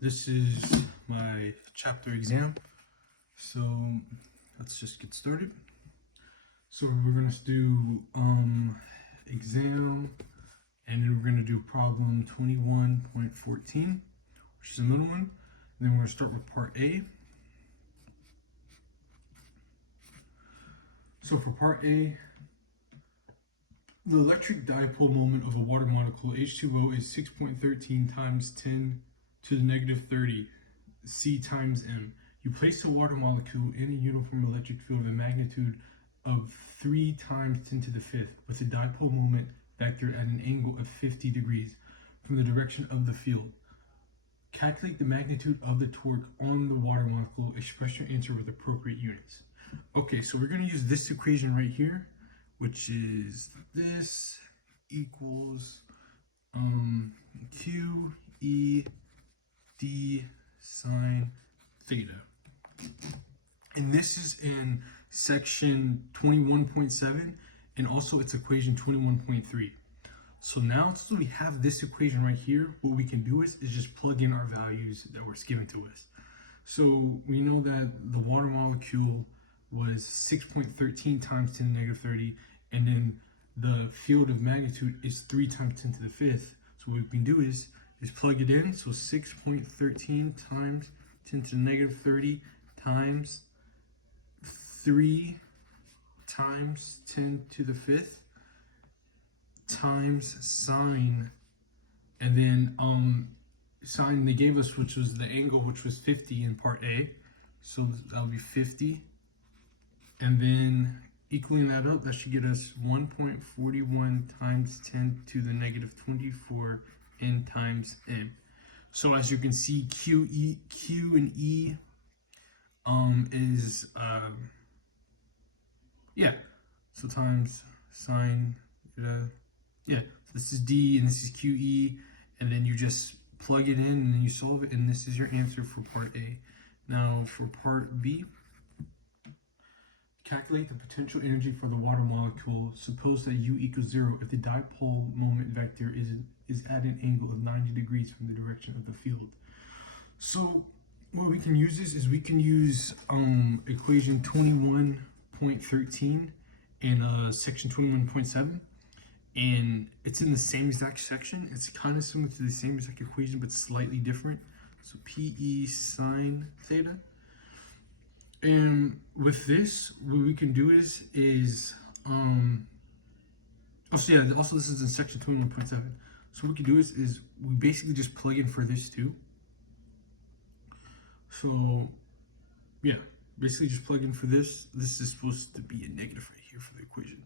This is my chapter exam, so let's just get started. So we're going to do exam, and then we're going to do problem 21.14, which is the middle one. And then we're going to start with part A. So for part A, the electric dipole moment of a water molecule H2O is 6.13 times 10 to the negative 30 C times M. You place the water molecule in a uniform electric field of a magnitude of 3 times 10 to the 5th with a dipole moment vector at an angle of 50 degrees from the direction of the field. Calculate the magnitude of the torque on the water molecule. Express your answer with appropriate units. Okay, so we're going to use this equation right here, which is this equals Q E D sine theta. And this is in section 21.7, and also it's equation 21.3. So now since we have this equation right here, what we can do is just plug in our values that were given to us. So we know that the water molecule was 6.13 times 10 to the negative 30, and then the field of magnitude is 3 times 10 to the 5th. So what we can do is plug it in. So 6.13 times 10 to the negative 30 times 3 times 10 to the 5th times sine, and then sine they gave us, which was the angle, which was 50 in part A. So that'll be 50. And then equaling that up, that should get us 1.41 times 10 to the negative 24 n times m. So as you can see, Q and E is so times sine so this is D and this is QE, and then you just plug it in and then you solve it, and this is your answer for part A. Now for part B, calculate the potential energy for the water molecule. Suppose that U equals 0 if the dipole moment vector is at an angle of 90 degrees from the direction of the field. So what we can use is we can use equation 21.13 in section 21.7, and it's in the same exact section. It's kind of similar to the same exact equation but slightly different. So PE sine theta. And with this, what we can do is also this is in section 21.7. So what we can do is we basically just plug in for this too. So yeah, basically just plug in for this. This is supposed to be a negative right here for the equation.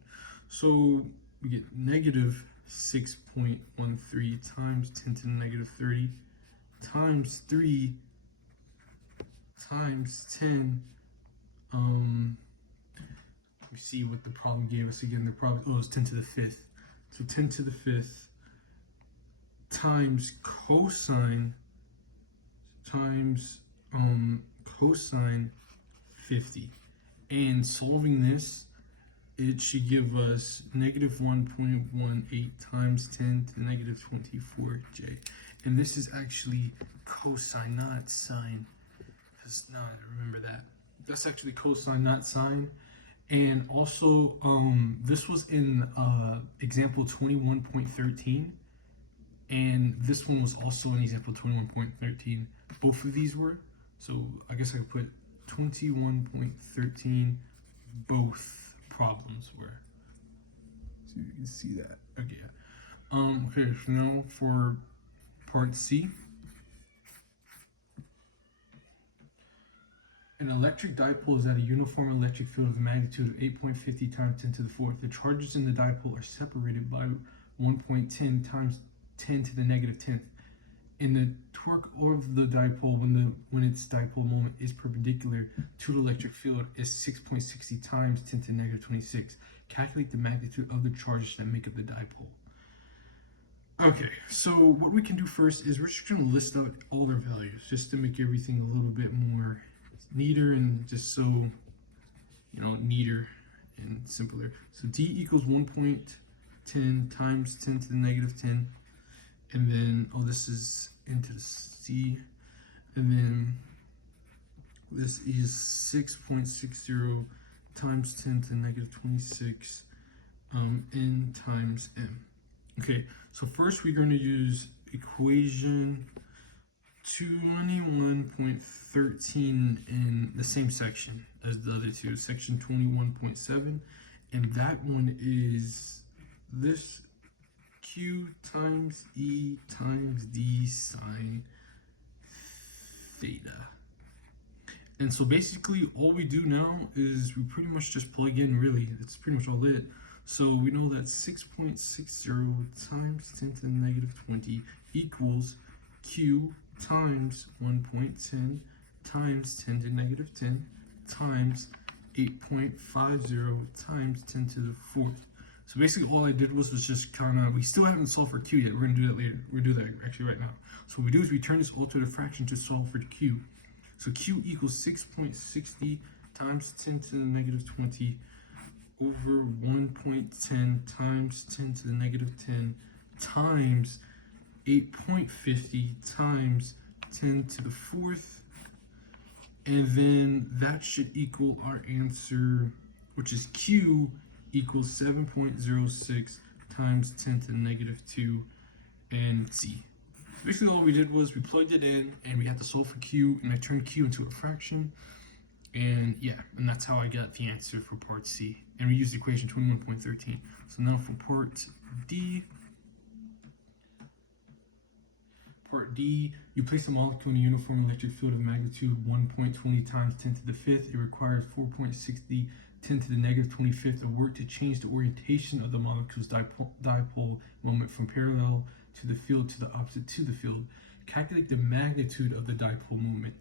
So we get negative 6.13 times 10 to the negative 30 times 3 times 10. Let me see what the problem gave us again. The problem, it was 10 to the 5th. So 10 to the 5th times cosine times cosine 50. And solving this, it should give us negative 1.18 times 10 to the negative 24j. And this is actually cosine, not sine. Because now I remember that. That's actually cosine, not sine. And also, this was in example 21.13, and this one was also in example 21.13. Both of these were. So I guess I could put 21.13. Both problems were. So you can see that. Okay. Okay. So now for part C. An electric dipole is at a uniform electric field of a magnitude of 8.50 times 10 to the 4th. The charges in the dipole are separated by 1.10 times 10 to the negative 10th. And the torque of the dipole when its dipole moment is perpendicular to the electric field is 6.60 times 10 to the negative 26. Calculate the magnitude of the charges that make up the dipole. Okay, so what we can do first is we're just going to list out all their values just to make everything a little bit more neater and just so, neater and simpler. So D equals 1.10 times 10 to the negative 10. And then, this is into the C. and then this is 6.60 times 10 to the negative 26 n times m. Okay, so first we're going to use equation 21.13 in the same section as the other two, section 21.7, and that one is this Q times E times D sine theta. And so basically all we do now is we pretty much just plug in, really. It's pretty much all it. So we know that 6.60 times 10 to the negative 20 equals Q times 1.10 times 10 to the negative 10 times 8.50 times 10 to the fourth. So basically all I did was just kind of, we still haven't solved for Q yet. We're going to do that later. We're going to do that actually right now. So what we do is we turn this all to the fraction to solve for Q. So Q equals 6.60 times 10 to the negative 20 over 1.10 times 10 to the negative 10 times 8.50 times 10 to the fourth. And then that should equal our answer, which is Q equals 7.06 times 10 to the negative 2 and C. Basically all we did was we plugged it in and we had to solve for Q, and I turned Q into a fraction, and yeah, and that's how I got the answer for part C. And we used equation 21.13. So now for part D, you place a molecule in a uniform electric field of magnitude 1.20 times 10 to the fifth. It requires 4.60 10 to the negative 25th of work to change the orientation of the molecule's dipole moment from parallel to the field to the opposite to the field. Calculate the magnitude of the dipole moment.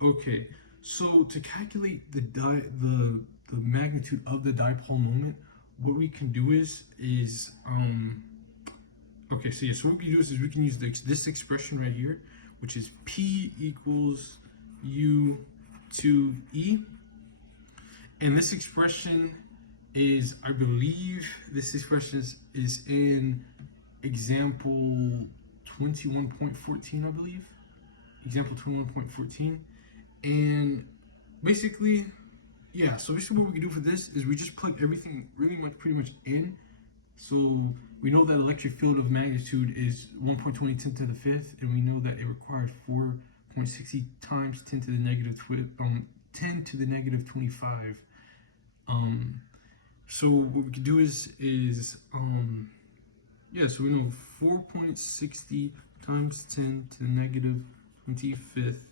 Okay, so to calculate the magnitude of the dipole moment, what we can do is okay, so yeah, so what we can do is we can use this expression right here, which is P equals U to E. And this expression is, I believe, this expression is in example 21.14, I believe. Example 21.14. And basically, yeah, so basically what we can do for this is we just plug everything pretty much in. So we know that electric field of magnitude is 1.20 10 to the fifth, and we know that it requires 4.60 times 10 to the negative 10 to the negative 25. So what we could do is yeah, so we know 4.60 times 10 to the negative 25th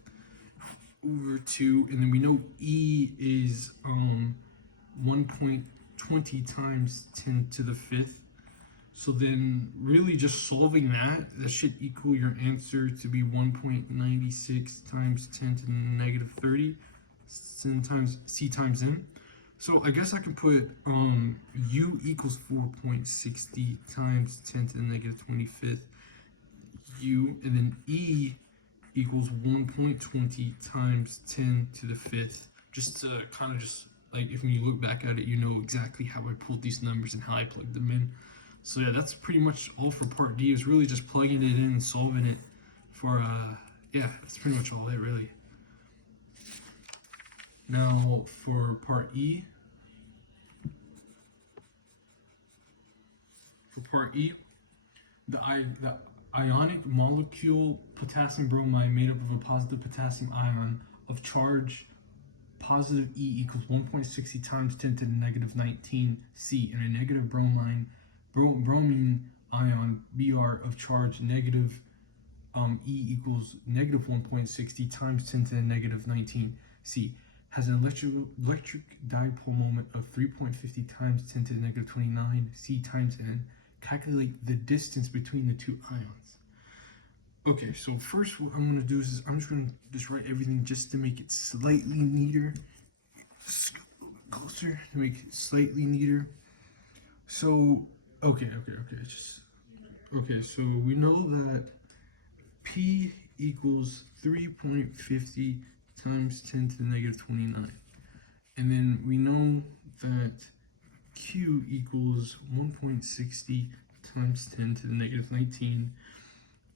over 2, and then we know E is 1.20 times 10 to the 5th. So then really just solving that should equal your answer to be 1.96 times 10 to the negative 30 times C times M. So I guess I can put U equals 4.60 times 10 to the negative 25th U, and then E equals 1.20 times 10 to the 5th, just to kind of just like, if you look back at it, you know exactly how I pulled these numbers and how I plugged them in. So yeah, that's pretty much all for part D. It's really just plugging it in and solving it for yeah, that's pretty much all it really. Now for part E. For part E, the ionic molecule potassium bromide made up of a positive potassium ion of charge positive E equals 1.60 times 10 to the negative 19 C, and a negative bromine ion Br of charge negative E equals negative 1.60 times 10 to the negative 19 C has an electric dipole moment of 3.50 times 10 to the negative 29 C times N. Calculate the distance between the two ions. Okay, so first what I'm going to do is I'm just going to just write everything just to make it slightly neater. Just go a little bit closer to make it slightly neater. So, okay, so we know that P equals 3.50 times 10 to the negative 29. And then we know that Q equals 1.60 times 10 to the negative 19.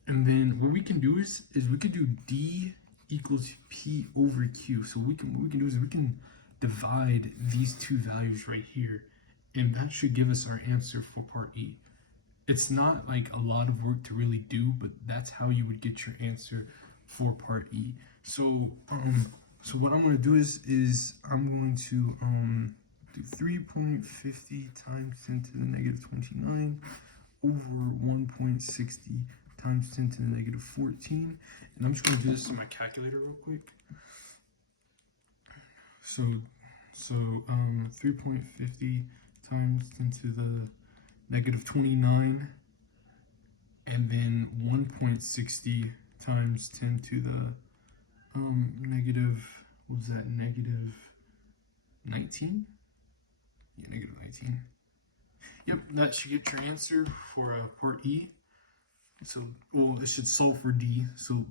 And then what we can do is we could do D equals P over Q. So what we can do is we can divide these two values right here, and that should give us our answer for part E. It's not like a lot of work to really do, but that's how you would get your answer for part E. So so what I'm going to do is I'm going to do 3.50 times 10 to the negative 29 over 1.60 times 10 to the negative 14. And I'm just going to do this on my calculator real quick. So 3.50 times 10 to the negative 29, and then 1.60 times 10 to the negative, what was that, negative 19? Yeah, negative 19. Yep, that should get your answer for part E. So, well, it should solve for D. So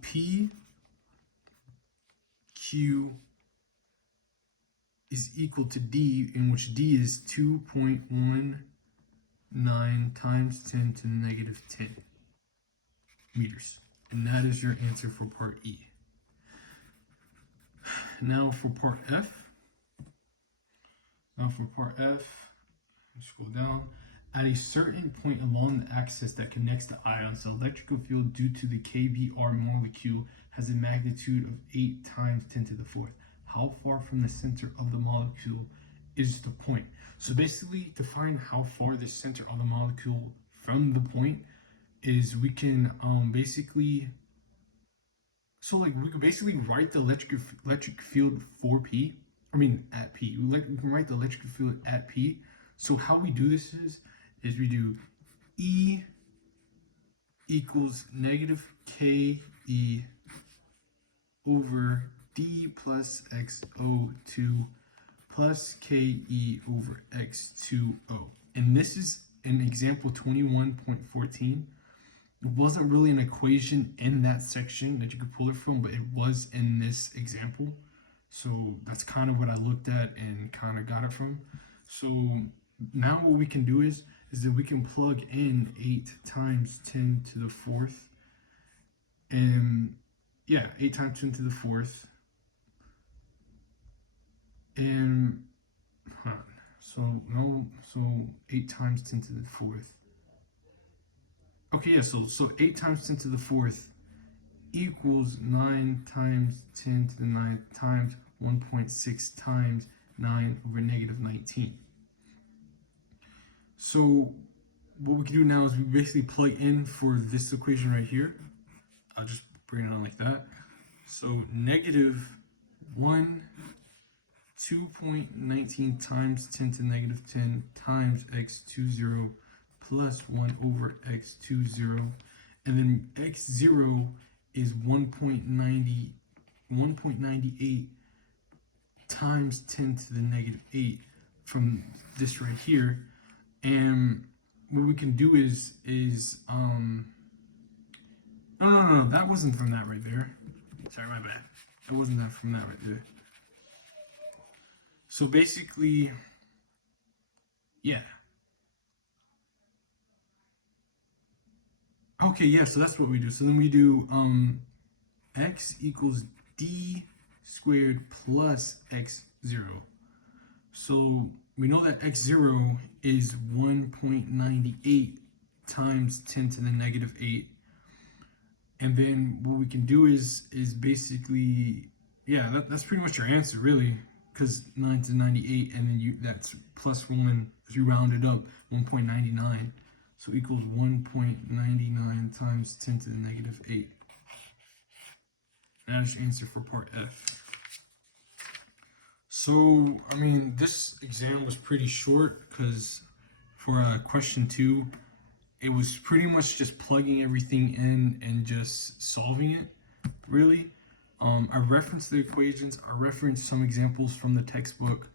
P, Q is equal to D, in which D is 2.19 times 10 to the negative 10 meters. And that is your answer for part E. Now for part F. Scroll down. At a certain point along the axis that connects the ions, the electrical field due to the KBr molecule has a magnitude of 8 times 10 to the 4th. How far from the center of the molecule is the point? So basically, to find how far the center of the molecule from the point is, we can basically write the electric field for P. I mean at P. We can write the electric field at P. So how we do this is we do E equals negative KE over D plus XO2 plus KE over X2O. And this is in example 21.14. It wasn't really an equation in that section that you could pull it from, but it was in this example. So that's kind of what I looked at and kind of got it from. So now what we can do is that we can plug in 8 times 10 to the 4th. And yeah, 8 times 10 to the 4th. And so 8 times 10 to the 4th. Okay, yeah, so 8 times 10 to the 4th equals 9 times 10 to the 9th times 1.6 times 9 over negative 19. So what we can do now is we basically plug in for this equation right here. I'll just bring it on like that. So negative 2.19 times 10 to the negative 10 times x20 plus 1 over x20, and then x0 is 1.98 times 10 to the negative 8 from this right here. And what we can do is no, that wasn't from that right there. Sorry, my bad. It wasn't that from that right there. So basically, yeah. Okay, yeah, so that's what we do. So then we do x equals d squared plus x0. So we know that x0 is 1.98 times 10 to the negative 8. And then what we can do is basically, yeah, that's pretty much your answer, really, because 9 to 98, and then that's plus 1, if you round it up, 1.99. So equals 1.99 times 10 to the negative 8. And that's your answer for part F. So, I mean, this exam was pretty short because for question 2, it was pretty much just plugging everything in and just solving it, really. I referenced the equations, I referenced some examples from the textbook.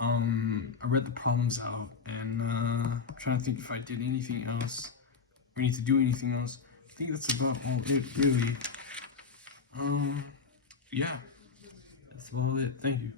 I read the problems out, and I'm trying to think if I did anything else, or need to do anything else. I think that's about all it, really. Yeah, that's about it. Thank you.